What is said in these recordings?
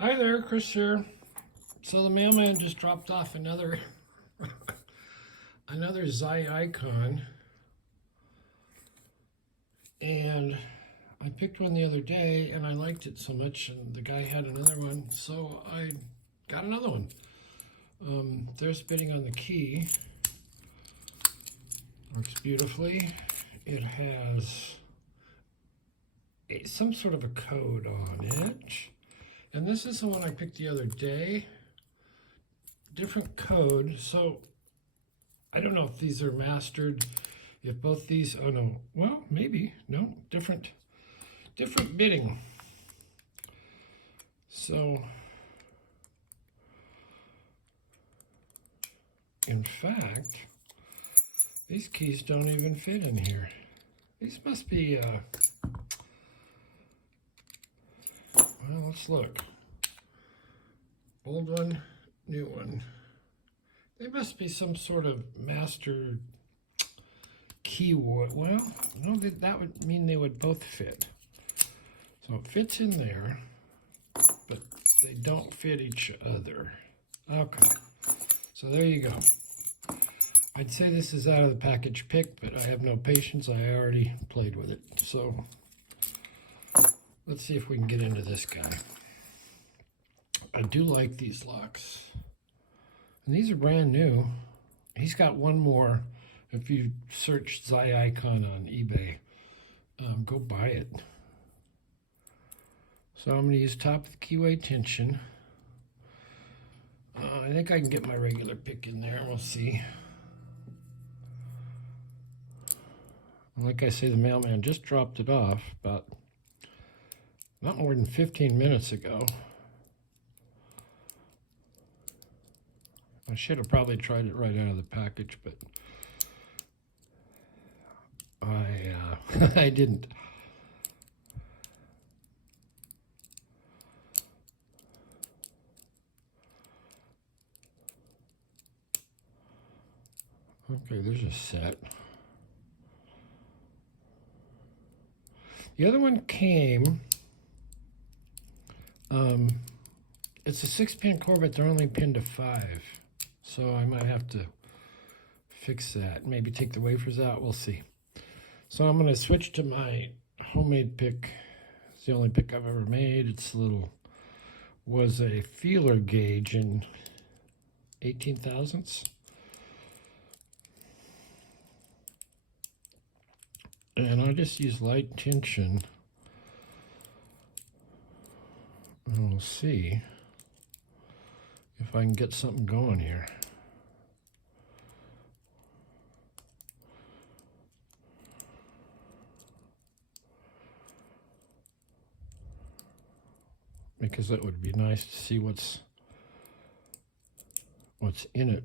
Hi there, Chris here. So the mailman just dropped off another another Ikon, and I picked one the other day and I liked it so much, and the guy had another one, so I got another one. They're spitting on the key. Works beautifully. It has some sort of a code on it. And this is the one I picked the other day. Different code. So I don't know if these are mastered. If both these, oh no, well, maybe, no, different bidding. So, in fact, these keys don't even fit in here. These must be, well, let's look. Old one, new one. They must be some sort of master keyword. Well, no, that would mean they would both fit. So it fits in there, but they don't fit each other. Okay, so there you go. I'd say this is out of the package pick, but I have no patience. I already played with it. So let's see if we can get into this guy. I do like these locks. And these are brand new. He's got one more. If you search Ikon on eBay, go buy it. So I'm going to use top of the keyway tension. I think I can get my regular pick in there. We'll see. Like I say, the mailman just dropped it off about not more than 15 minutes ago. I should have probably tried it right out of the package, but I didn't. Okay, there's a set. The other one came, it's a 6-pin core, but they're only pinned to 5. So I might have to fix that. Maybe take the wafers out, we'll see. So I'm gonna switch to my homemade pick. It's the only pick I've ever made. It's was a feeler gauge in 18 thousandths. And I just use light tension. And we'll see if I can get something going here. Because it would be nice to see what's in it.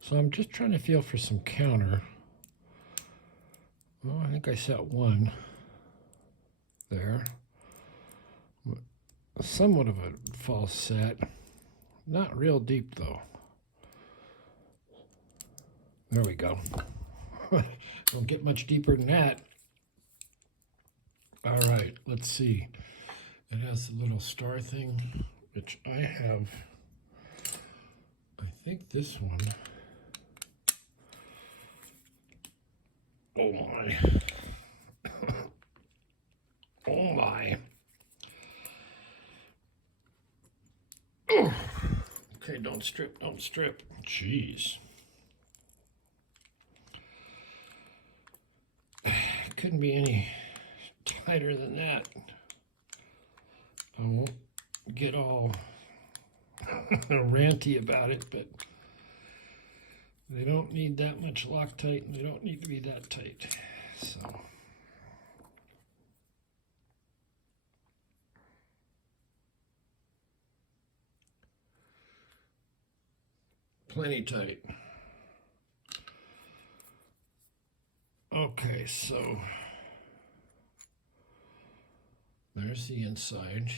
So I'm just trying to feel for some counter. Well, I think I set one there. Somewhat of a false set. Not real deep though. There we go. Don't get much deeper than that. All right, let's see. It has the little star thing, which I have. I think this one. Oh my. Oh my. Oh. Okay, don't strip, don't strip. Jeez. Couldn't be any tighter than that. I won't get all ranty about it, but they don't need that much Loctite, and they don't need to be that tight. So plenty tight. Okay, so there's the inside.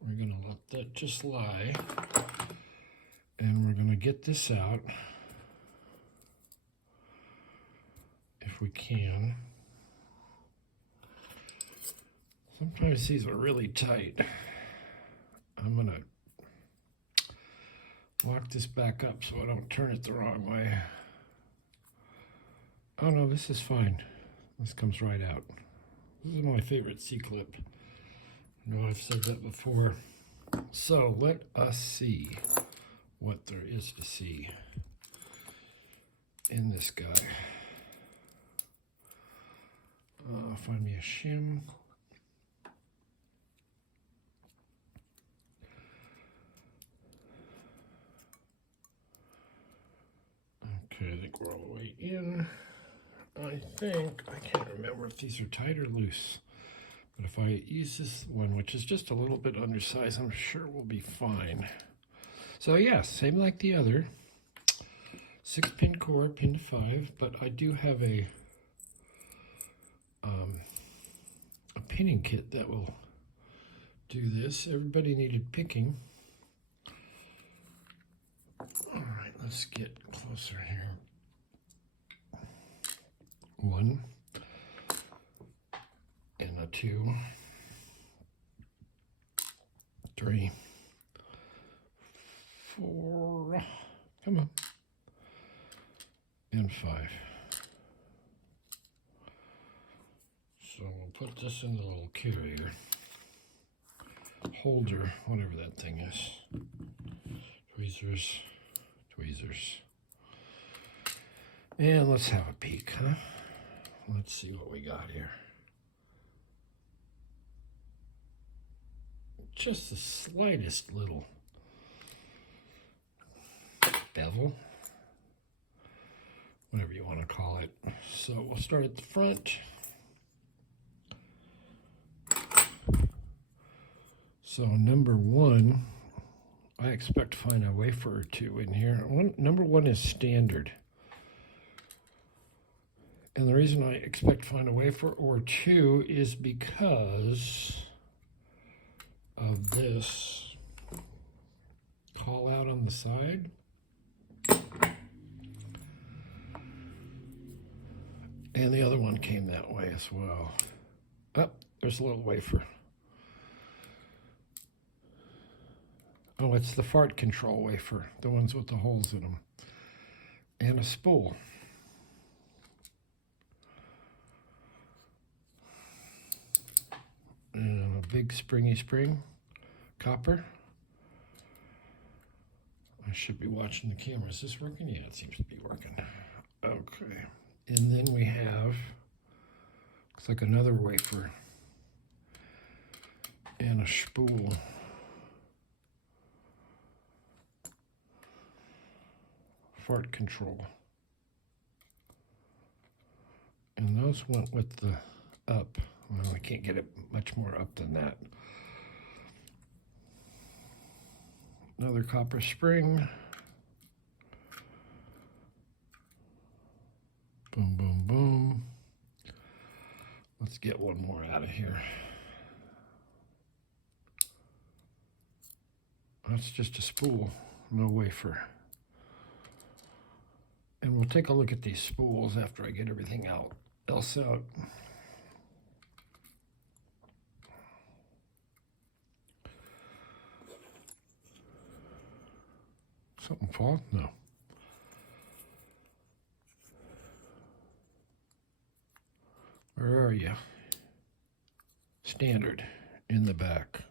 We're gonna let that just lie, and we're gonna get this out if we can. Sometimes these are really tight. I'm gonna lock this back up so I don't turn it the wrong way. Oh no, this is fine. This comes right out. This is my favorite C-clip. I know I've said that before. So let us see what there is to see in this guy. Find me a shim. Okay, I think we're all the way in. I can't remember if these are tight or loose. But if I use this one, which is just a little bit undersized, I'm sure we'll be fine. So yeah, same like the other. 6-pin cord, pin to 5, but I do have a pinning kit that will do this. Everybody needed picking. All right, let's get closer here. 1 and a 2, 3, 4, come on, and 5. So we'll put this in the little carrier holder, whatever that thing is. Tweezers, tweezers. And let's have a peek, huh? Let's see what we got here. Just the slightest little bevel, whatever you want to call it. So we'll start at the front. So number 1, I expect to find a wafer or 2 in here. Number 1 is standard. And the reason I expect to find a wafer or 2 is because of this call out on the side. And the other one came that way as well. Oh, there's a little wafer. Oh, it's the fart control wafer, the ones with the holes in them. And a spool. And a big springy spring, copper. I should be watching the camera. Is this working? Yeah, it seems to be working. Okay. And then we have, looks like another wafer and a spool. Fart control. And those went with the up. Well, I can't get it much more up than that. Another copper spring. Boom, boom, boom. Let's get one more out of here. That's just a spool, no wafer. And we'll take a look at these spools after I get everything else out. Something fall? No. Where are you? Standard in the back.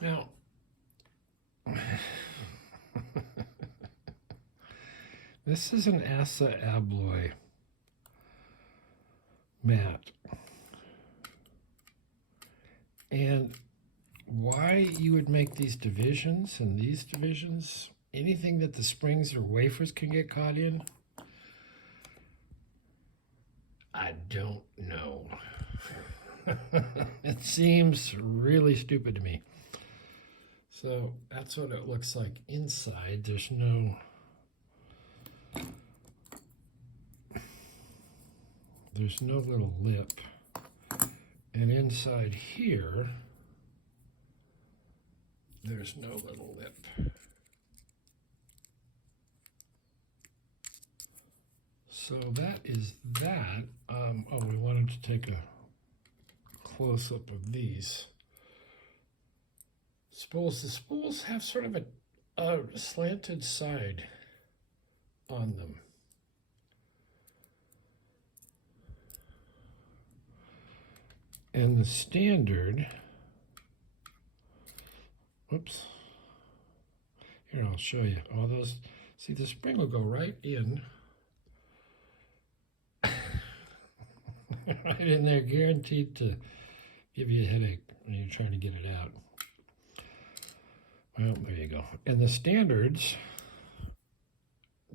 Now, this is an Assa Abloy mat. And why you would make these divisions and these divisions, anything that the springs or wafers can get caught in, I don't know. It seems really stupid to me. So that's what it looks like inside. There's no little lip. And inside here, there's no little lip. So that is that. Oh, we wanted to take a close-up of these spools. The spools have sort of a slanted side on them. And the standard, oops, here I'll show you. All those, see the spring will go right in. Right in there, guaranteed to give you a headache when you're trying to get it out. Well, there you go. And the standards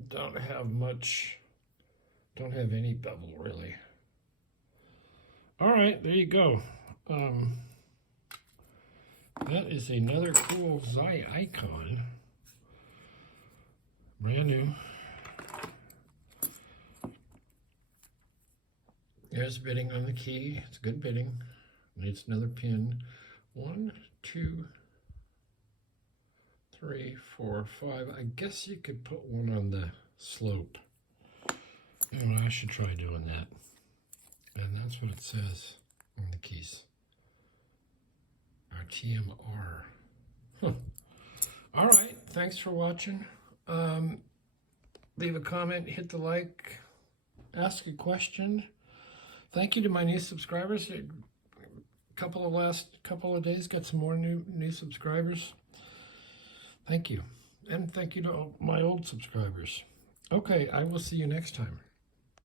don't have much, don't have any bevel really. All right, there you go. That is another cool Ikon. Brand new. There's bidding on the key. It's good bidding. Needs another pin. 1, 2, 3, 4, 5. I guess you could put one on the slope. You know, I should try doing that. And that's what it says on the keys. Our TMR. Huh. All right. Thanks for watching. Leave a comment, hit the like, ask a question. Thank you to my new subscribers. Last couple of days, got some more new subscribers. Thank you. And thank you to my old subscribers. Okay, I will see you next time.